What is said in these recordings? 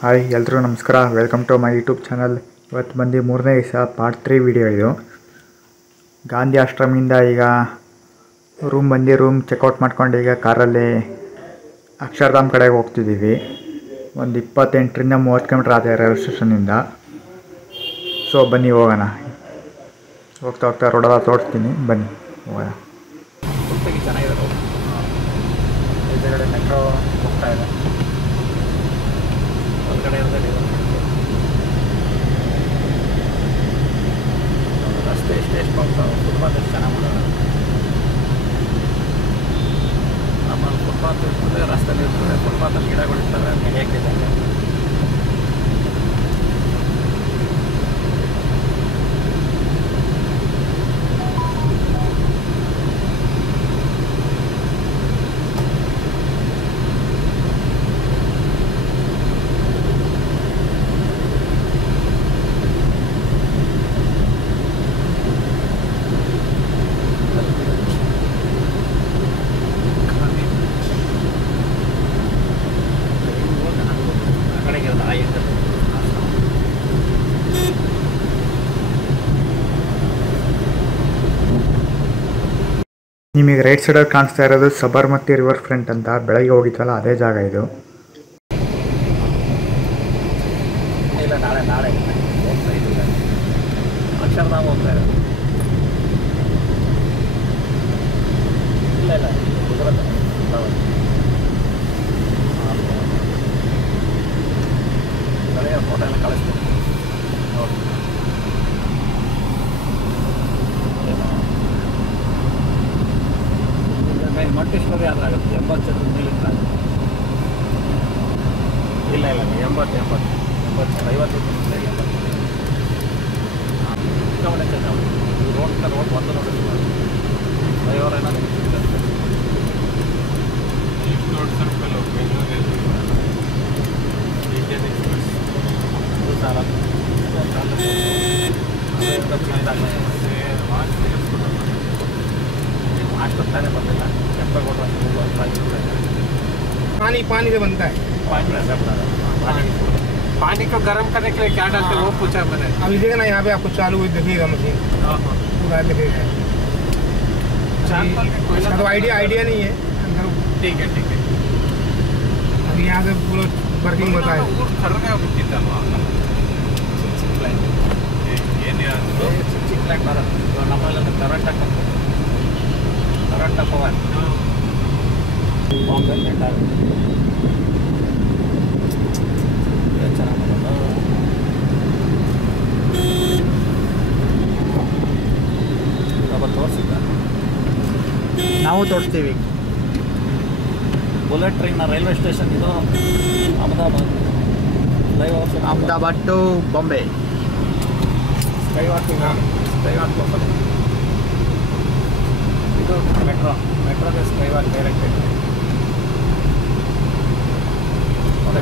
Hi ಎಲ್ರಿಗೂ ನಮಸ್ಕಾರ. Welcome to my YouTube channel. ಇವತ್ತು ಬಂದು 3ನೇ ದಿವಸ ಪಾರ್ಟ್ 3 ವಿಡಿಯೋ ಇದು. ಗಾಂಧಿ ಆಶ್ರಮದಿಂದ ಈಗ ರೂಮ್ ಚೆಕ್ಔಟ್ ಮಾಡ್ಕೊಂಡು ಈಗ ಕಾರಲ್ಲಿ ಅಕ್ಷರಧಾಮ್ ಕಡೆಗೆ ಹೋಗ್ತಿದ್ದೀವಿ. ಒಂದು 28ರಿಂದ 30 ಕಿಲೋಮೀಟ್ರ್ ಆದ ರೈಲ್ವೆ ಸ್ಟೇಷನಿಂದ. ಸೊ ಬನ್ನಿ ಹೋಗೋಣ. ಹೋಗ್ತಾ ರೋಡೆಲ್ಲ ತೋರಿಸ್ತೀನಿ, ಬನ್ನಿ ಹೋಗೋಣ. ಚೆನ್ನಾಗಿದೆ. ಮೆಟ್ರೋ ಹೋಗ್ತಾ ಇದೆ. ಹೊರಗಡೆ ರಸ್ತೆ ಎಷ್ಟು ಫುಟ್ಪಾತ್ ಎಷ್ಟು ಚೆನ್ನಾಗಿ ಮಾಡೋಣ. ನಮ್ಮಲ್ಲಿ ಫುಟ್ಪಾತ್ ಇರ್ತದೆ, ರಸ್ತೆಯಲ್ಲಿ ಇರ್ತದೆ. ಫುಟ್ಪಾತಲ್ಲಿ ಗಿಡಗಳಿರ್ತವೆ, ನಡೆಯೋಕ್ಕಿದೆ. ನಿಮಗೆ ರೈಟ್ ಸೈಡಲ್ಲಿ ಕಾಣಿಸ್ತಾ ಇರೋದು ಸಬರ್ಮತಿ ರಿವರ್ ಫ್ರಂಟ್ ಅಂತ. ಬೆಳಗ್ಗೆ ಹೋಗಿದ್ವಲ್ಲ ಅದೇ ಜಾಗ ಇದು. ಇಲ್ಲ, ನಾಳೆ ಹೋಗ್ತಾ ಇದ್ದೀವಿ. ಅಕ್ಷರಧಾಮ್ ಹೋಗ್ತಾ ಇರೋದು. ಇಲ್ಲ ಗುಜರಾತ್ ಬೆಳಗ್ಗೆ ಫೋಟೋ ಎಲ್ಲ ಕಳಿಸ್ತೀನಿ ನೋಡಿ. ಮಂಟೇಶ್ವರಿ ಆದ್ರೆ ಆಗುತ್ತೆ. 80 ಜನ ಮೇಲೆ ಇಲ್ಲ 80 50 ರೋಡ್ ಬಂದು ನೋಡಿ. ಡ್ರೈವರ್ ಏನಾದ್ರು ಅಷ್ಟೊತ್ತಾನೆ ಬಂದಿಲ್ಲ. पानी से बनता है। पानी को गर्म करने के लिए क्या डालते हैं वो पूछा मैंने। अभी देखना यहाँ पे आपको चालू दिखेगा मशीन, पूरा दिखेगा। इसका तो आइडिया नहीं है। ठीक है अभी यहाँ से पूरा वर्किंग होता है। ಕರೆಂಟ್ ಪವರ್ ಬಾಂಬೆ ತೋರಿಸಿದ್ದ. ನಾವು ತೋರಿಸ್ತೀವಿ. ಬುಲೆಟ್ ಟ್ರೈನ್ ರೈಲ್ವೆ ಸ್ಟೇಷನ್ ಇದು Ahmedabad to Bombay. Skywalk ಹೋಗ್ತದೆ. ಇದು ಮೆಟ್ರೋಗೆ ಸ್ಕೈ ವಾಕ್ ಡೈರೆಕ್ಟ್ ಇದೆ.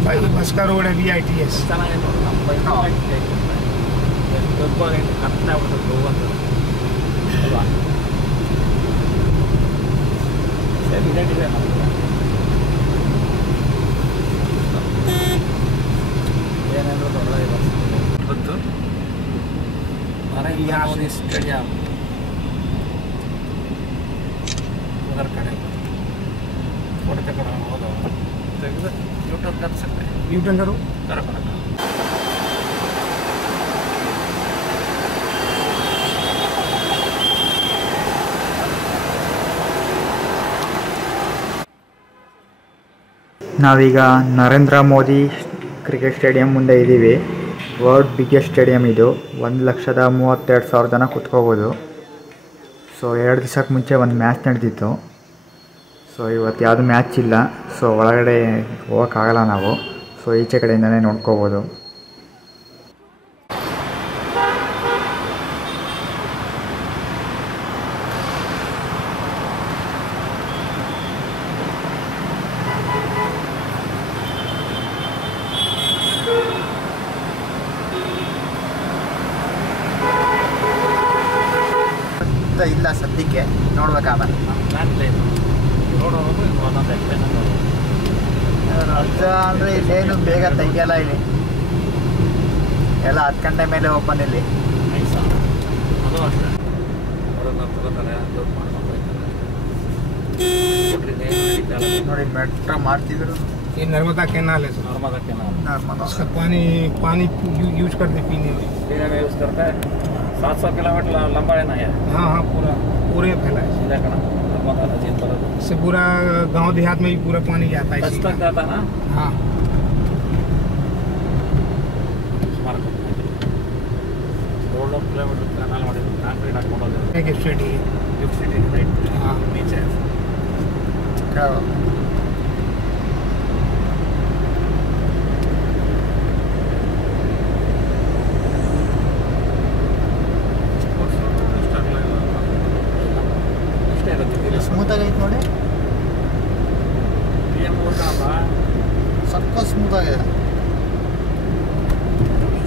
भाई बस का रोड है VITS। ಚೆನ್ನಾಗಿ ನೋಡಿ. ನಮ್ಮ ಬೈಕ್ ದೊಡ್ಡ ಕತ್ತನೆ ಆಗ್ಬಿಡ್ತದೆ ಹೋಗುವಂಥದ್ದು ಅಲ್ವಾ. ಸೇಮ್ ಇದೇ ಡಿಸೈನ್ ನಮ್ಗೆ. ಏನೇನು ಒಳ್ಳೆ ಇವತ್ತು ನರೇಂದ್ರ ಮೋದಿ ಸ್ಟೇಡಿಯಂ उधर कड़े फोटो तक होगा तो यूटर्न कर सकते हैं. यूटर्न करो ನಾವೀಗ ನರೇಂದ್ರ ಮೋದಿ ಕ್ರಿಕೆಟ್ ಸ್ಟೇಡಿಯಂ ಮುಂದೆ ಇದ್ದೀವಿ. ವರ್ಲ್ಡ್ ಬಿಗ್ಗೆಸ್ಟ್ ಸ್ಟೇಡಿಯಂ ಇದು. 1,32,000 ಜನ ಕೂತ್ಕೋಬೋದು. ಸೊ 2 ದಿವಸಕ್ಕೆ ಮುಂಚೆ ಒಂದು ಮ್ಯಾಚ್ ನಡೆದಿತ್ತು. ಸೊ ಇವತ್ತು ಯಾವುದು ಮ್ಯಾಚ್ ಇಲ್ಲ. ಸೊ ಒಳಗಡೆ ಹೋಗೋಕ್ಕಾಗಲ್ಲ ನಾವು. ಸೊ ಈಚೆ ಕಡೆಯಿಂದನೇ ನೋಡ್ಕೋಬೋದು. ಇಲ್ಲ ಸದ್ಯಕ್ಕೆ ನೋಡ್ಬೇಕಾದ್ರೆ ಪ್ಲಾನ್ ಇದೆ. ನೋಡೋದು ಒಂದೊಂದು ಎಕ್ಸ್ಪ್ಲೇಷನ್ ರಜಾ ಅಂದರೆ ಇಲ್ಲೇನು ಬೇಗ ತೆಗಿಯಲ್ಲ ಇಲ್ಲಿ, ಎಲ್ಲ 10 ಗಂಟೆ ಮೇಲೆ ಓಪನ್ ಇಲ್ಲಿ. ಅದು ಅಷ್ಟೇ ಅವರನ್ನ ತಗೋತಾರೆ, ದುಡ್ಡು ಮಾಡ್ಕೊಂಡ್ಬರ್ತಾರೆ. ನೋಡಿ ಮೆಟ್ರೋ ಮಾಡ್ತಿದ್ರು. ये नर्मदा कैनाल है सर। नर्मदा कैनाल, नर्मदा उसका पानी यूज करते हैं पीने में। पीने में यूज़ करता है। 700 किलोमीटर लंबा है ना ये। हाँ हाँ पूरे फैला है सीधा कना नर्मदा नदी पर इससे पूरा गांव देहात में भी पूरा पानी जाता है कच्छ तक जाता ना। हाँ ಸುಮಾರು 700 किलोमीटर कैनाल ಮಾಡಿ ಕಾಂಕ್ರೀಟ್ ಹಾಕೊಂಡು ಹೋದ್ರೆ gift city gift city right. हाँ नीचे ಸ್ಮೂತ್ ಆಗೈತೆ ನೋಡಿ, ಸ್ವಲ್ಪ ಸ್ಮೂತ್ ಆಗಿದೆ.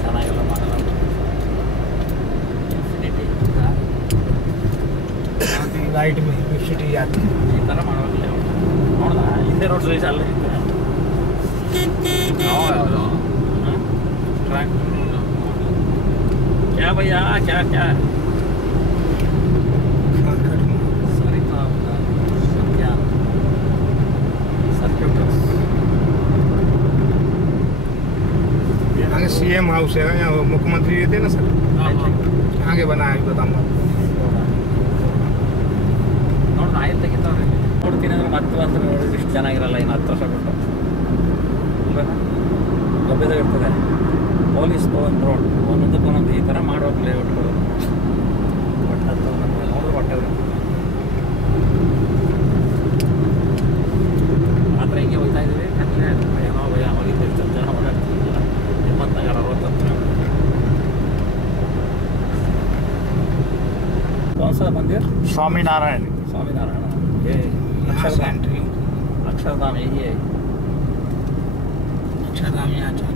ಚೆನ್ನಾಗೆಲ್ಲ ಮಾಡಲ್ಲ राइट में गिफ्ट सिटी जाती है। ಈ ಥರ ಮಾಡೋದಿಲ್ಲ. ನೋಡ್ದ ಹಿಂದೆ ರೋಡ್ ಸೈಜ್ ಅಲ್ಲ ಇತ್ತು. क्या भैया क्या क्या सरिता सत्या सर्क्यूटर्स आगे सीएम हाउस है यहाँ मुख्यमंत्री रहते ना सर, आगे बना है बताऊँगा। ನೋಡಿ ಆಯಿಲ್ ತೆಗಿತಾವ್ರೆ. ನೋಡ್ತೀನಿ ಅಂದ್ರೆ ಮತ್ತೆ ಅಂದ್ರೆ ನೋಡಿದ್ರೆ ಇಷ್ಟು ಚೆನ್ನಾಗಿರಲ್ಲ. ಇನ್ನು 10 ವರ್ಷ ಬಿಟ್ಟು ಗಬ್ಬೆದಾಗ ಇರ್ತದೆ. ಪೊಲೀಸ್ ರೋಡ್ ಒಂದೊಂದಕ್ಕೊಂದೊಂದು ಈ ಥರ ಮಾಡೋದು ಲೇಔಟ್ಗಳು ಒಟ್ಟು ನೋಡಿದ್ರೆ ಹೊಟ್ಟೆ ಮಾತ್ರ ಹಿಂಗೆ ಹೋಗ್ತಾ ಇದ್ದೀವಿ. ಕಟ್ಟಲೆ ಏನೋ ಭಯ ಹೋಗಿದ್ದು ಎಷ್ಟು ಜನ ಓಡಾಡ್ತಿದ್ದಿಲ್ಲ. 54-60 कौन सा मंदिर? ಸ್ವಾಮಿನಾರಾಯಣ. स्वामीनारायण ये यहाँ से एंट्री अक्षरधाम यही है. अक्षरधाम यहाँ चालू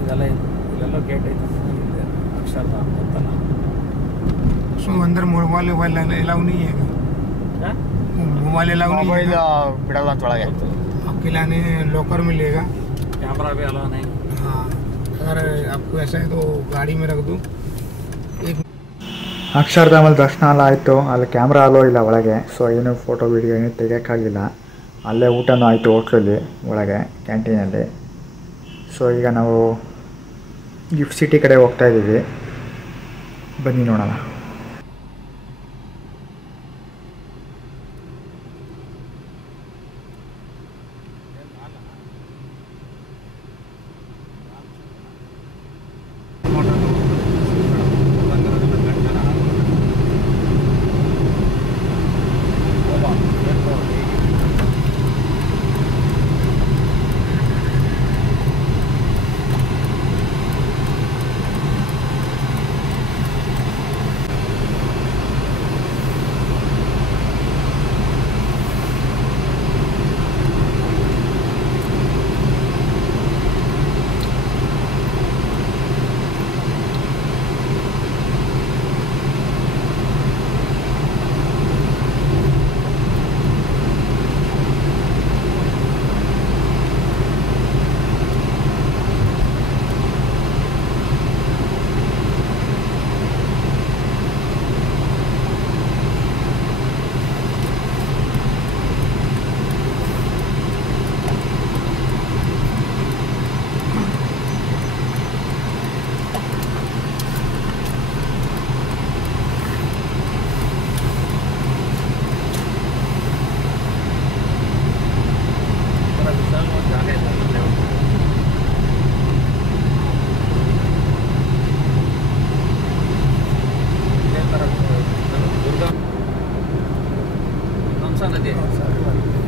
ಇದೆಲ್ಲ ಗೇಟ್ ಐತೆ ಅಕ್ಷರಧಾಮ ಅಂತಲ್ಲ. उसमें अंदर मोबाइल अलाउ नहीं है, मोबाइल अलाउ नहीं ಮೊಬೈಲ್ है। ಬಿಡಲ್ಲ ಅಂತ ಒಳಗೆ. आपके लाने लॉकर में लेगा। कैमरा भी अलाउ नहीं. हाँ अगर आपको ऐसा है तो गाड़ी में रख दो। एक ಅಕ್ಷರಧಾಮಲ್ಲಿ ದರ್ಶನ ಎಲ್ಲ ಆಯಿತು. ಅಲ್ಲಿ ಕ್ಯಾಮ್ರಾ ಅಲೋ ಇಲ್ಲ ಒಳಗೆ, ಸೊ ಏನು ಫೋಟೋ ವೀಡಿಯೋ ಏನು ತೆಗಿಯೋಕ್ಕಾಗಿಲ್ಲ. ಅಲ್ಲೇ ಊಟನೂ ಆಯಿತು ಹೋಟ್ಲಲ್ಲಿ ಒಳಗೆ ಕ್ಯಾಂಟೀನಲ್ಲಿ. ಸೊ ಈಗ ನಾವು ಗಿಫ್ಟ್ ಸಿಟಿ ಕಡೆ ಹೋಗ್ತಾ ಇದ್ದೀವಿ, ಬನ್ನಿ ನೋಡೋಣ.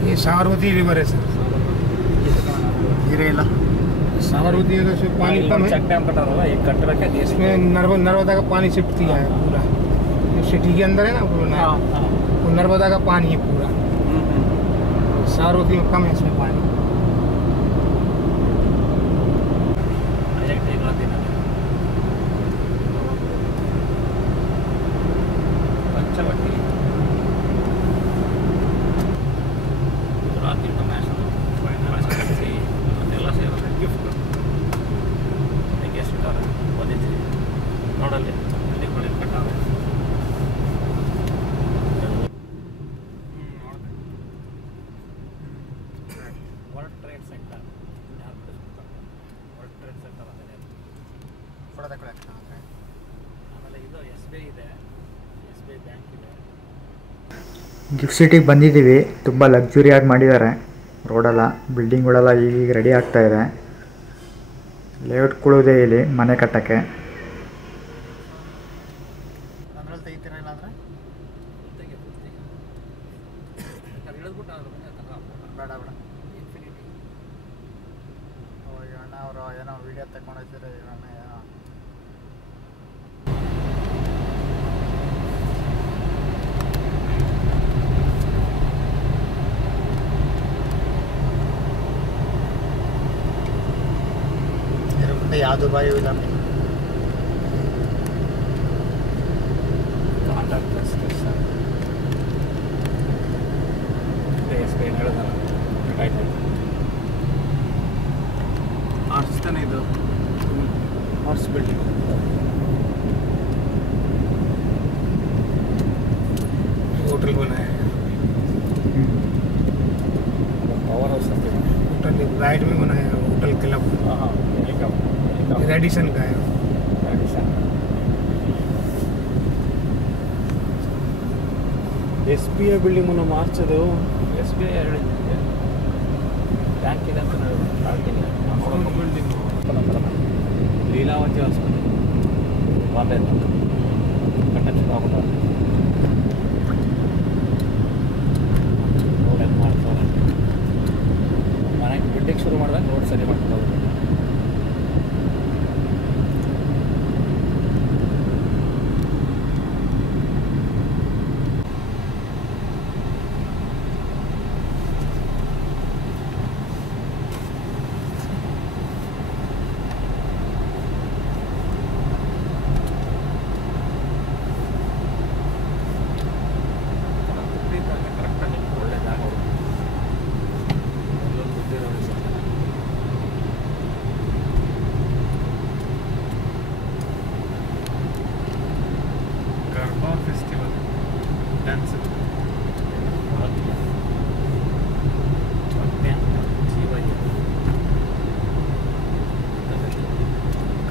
ये साबरमती रिवर है सर। ನೀರೇ ಇಲ್ಲ. साबरमती नदी से पानी कम है, ಚೆಕ್ ಡ್ಯಾಮ್ ಕಟ್ಟಾರಲ್ಲ ಈಗ ಕಟ್ಟಡಕ್ಕೆ इसमें नर्मदा का पानी शिफ्ट किया है पूरा। जो सिटी के अंदर है ना पूरा, वो नर्मदा का पानी है पूरा। साबरमती में कम है इसमें पानी। Panchvati world trade centre world trade centre ಅಂದರೆ ಫೋಟೋ ತಗೊಳಕ್ಕೆ ಆಮೇಲೆ ಇದು SBI ಇದೆ, SBI ಬ್ಯಾಂಕ್ ಇದೆ. ಗಿಫ್ಟ್ ಸಿಟಿಗೆ ಬಂದಿದ್ದೀವಿ. ತುಂಬ ಲಕ್ಸುರಿಯಾಗಿ ಮಾಡಿದ್ದಾರೆ. ರೋಡೆಲ್ಲ ಬಿಲ್ಡಿಂಗ್ಗಳೆಲ್ಲ ಈಗ ರೆಡಿ ಆಗ್ತಾ ಇದೆ. ಲೇಔಟ್ ಕೊಡೋದೇ ಇಲ್ಲಿ ಮನೆ ಕಟ್ಟೋಕ್ಕೆ. ಅದ್ರಲ್ಲಿ ತೆಗಿತೀರಾ ಇಲ್ಲ ಅಂದರೆ ಇಳಿದ್ಬಿಟ್ಟು ಅದ್ರ ಮುಂದೆ ಬೇಡ ಬೇಡ. ಇನ್ಫಿನಿಟಿ ಈಗ ಅಣ್ಣ ಅವರು ಏನೋ ವೀಡಿಯೋ ತಗೊಂಡಿದ್ದಾರೆ. ಈಗ ಅಣ್ಣ ಏನೋ ಇದ್ರ ಮುಂದೆ ಯಾವುದು ಬಾಯು ಇಲ್ಲ. ಕಾಂಟ್ಯಾಕ್ಟ್ SBI ಹೇಳಿದಾರ ಆಯ್ತು ಆರ್ಟ್ಸ್ ತಾನೇ ಇದು ಆರ್ಟ್ಸ್ ಬಿಲ್ಡಿಂಗ್. होटल बनाया है, पॉवर हाउस है. होटल राइट में बनाया है, होटल क्लब हाँ रेडिसन का है. SBI ಬಿಲ್ಡಿಂಗ್ ಮೊನ್ನೆ ಮಾರ್ಚೋದು. SBI ಹೇಳಿದ್ದೆ ಬ್ಯಾಂಕ್ ಇದೆ ಅಂತ ಬಿಲ್ಡಿಂಗ್ ಲೀಲಾವತಿ ಹಾಸ್ಪಿಟಲ್ ಬಾಂಬೆ ಕಟ್ಟಕ್ಕೆ ಆಗೋಲ್ಲ. ರೋಡ್ ಮಾಡ್ತಾರೆ ಮನೆಗೆ ಬಿಲ್ಡಿಂಗ್ ಶುರು ಮಾಡಿದಾಗ ರೋಡ್ ಸರಿ ಮಾಡ್ತಾರೆ.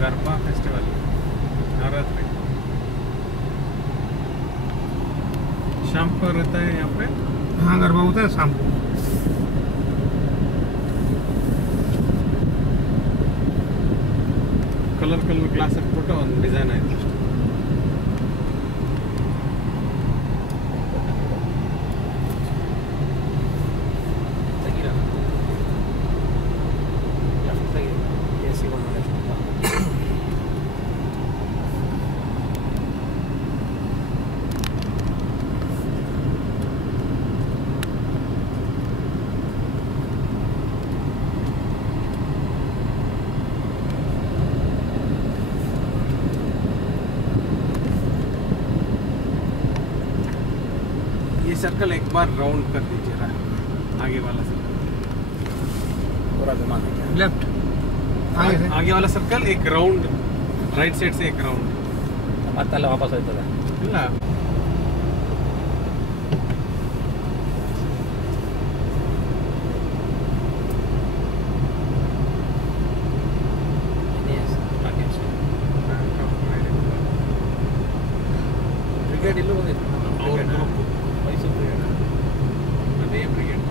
गरबा फेस्टिवल नवरात्रि शाम को रहता है यहाँ पे. हाँ गरबा होता है शाम को. ಕಲರ್ ಗ್ಲಾಸ್ ಹಾಕ್ಬಿಟ್ಟು ಒಂದು ಡಿಸೈನ್ ಆಯ್ತು ಅಷ್ಟೇ. ये सर्कल एक बार राउंड कर दीजिएगा, आगे वाला सर्कल पूरा घुमा देंगे. लेफ्ट आगे से आगे वाला सर्कल एक राउंड, राइट साइड से एक राउंड. ಮತ್ತೆಲ್ಲ ವಾಪಸ್ ಹೋಯ್ತದೆ. ಇಲ್ಲ ಬ್ರಿಗೇಡ್ ಇಲ್ಲೂ ಬಂದಿತ್ತು. ಅವ್ರ ಗ್ರೂಪ್ ಮೈಸೂರು ಬ್ರಿಗೇಡ್ ಅದೇ ಬ್ರಿಗೇಡ್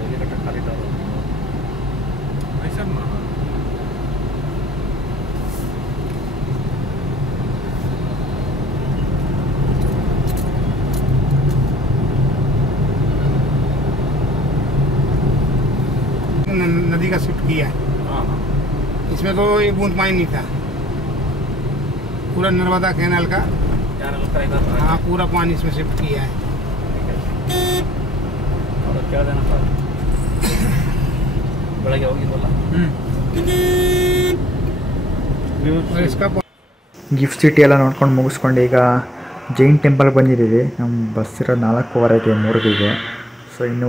ಡೆಲ್ಲಿ ಕಟ್ಟ ಕಾರಿಡಾರ್ ಮೈಸೂರು नदी का शिफ्ट किया है. हाँ हाँ इसमें तो ये बूंद पानी नहीं था. पूरा नर्मदा कैनाल का ಯಾರೆಲ್ಲ ಹತ್ರ ಇದ್ದಾರೆ हाँ पूरा पानी इसमें शिफ्ट किया है. ಅವ್ರು ಕೇಳ್ದೇನಪ್ಪ ಬೆಳಗ್ಗೆ ಹೋಗಿದ್ವಲ್ಲ. और इसका ಗಿಫ್ಟ್ ಸಿಟಿ ಎಲ್ಲ ನೋಡ್ಕೊಂಡು ಮುಗಿಸ್ಕೊಂಡು ಈಗ ಜೈನ್ ಟೆಂಪಲ್ ಬಂದಿದ್ದೀವಿ. ನಮ್ಮ ಬಸ್ ಇರೋ 4:15 3ಗೆ. ಸೊ ಇನ್ನೂ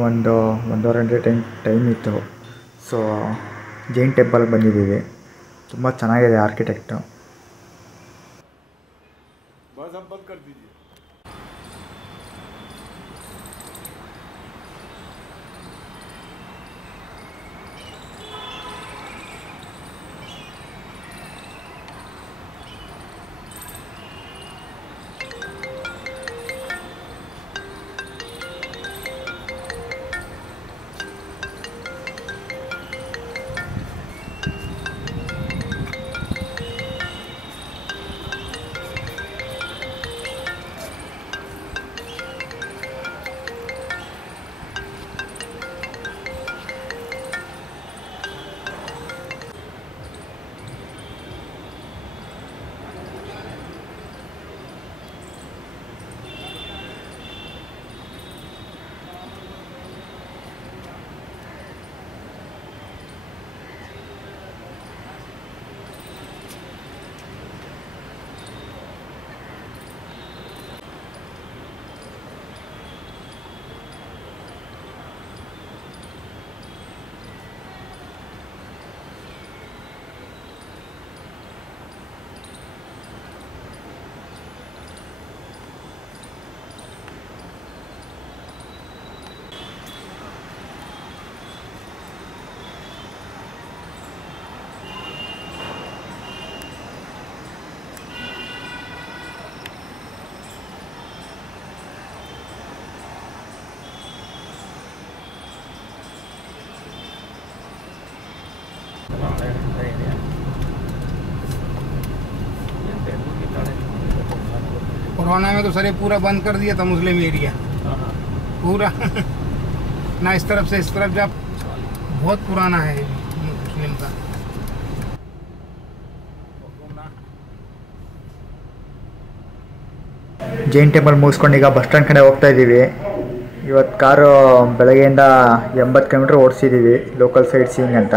ಒಂದೂವರೆ ಗಂಟೆ ಟೈಮ್ ಇತ್ತು. ಸೊ ಜೈನ್ ಟೆಂಪಲ್ಗೆ ಬಂದಿದ್ದೀವಿ. ತುಂಬ ಚೆನ್ನಾಗಿದೆ ಆರ್ಕಿಟೆಕ್ಟು. बस अब बंद कर दीजिए. ಏರಿಯಾ कोरोना में तो सर ये पूरा बंद कर दिया था मुस्लिम एरिया पूरा ना इस तरफ से इस तरफ जब बहुत पुराना है ये मुस्लिम का ಜೈನ್ ಟೆಂಪಲ್ ಮುಗಿಸ್ಕೊಂಡು ಈಗ ಬಸ್ ಸ್ಟ್ಯಾಂಡ್ ಕಡೆ ಹೋಗ್ತಾ ಇದ್ದೀವಿ. ಇವತ್ತು ಕಾರು ಬೆಳಗ್ಗೆಯಿಂದ 80 ಕಿಲೋಮೀಟ್ರ್ ಓಡಿಸಿದ್ದೀವಿ ಲೋಕಲ್ ಸೈಡ್ ಸೀಯಿಂಗ್ ಅಂತ.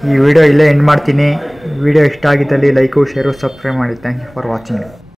ಈ ವಿಡಿಯೋ ಇಲ್ಲೇ ಎಂಡ್ ಮಾಡ್ತೀನಿ. ವಿಡಿಯೋ ಇಷ್ಟ ಆಗಿದ್ದಲ್ಲಿ ಲೈಕು ಶೇರು ಸಬ್ಸ್ಕ್ರೈಬ್ ಮಾಡಿ. Thank you for watching.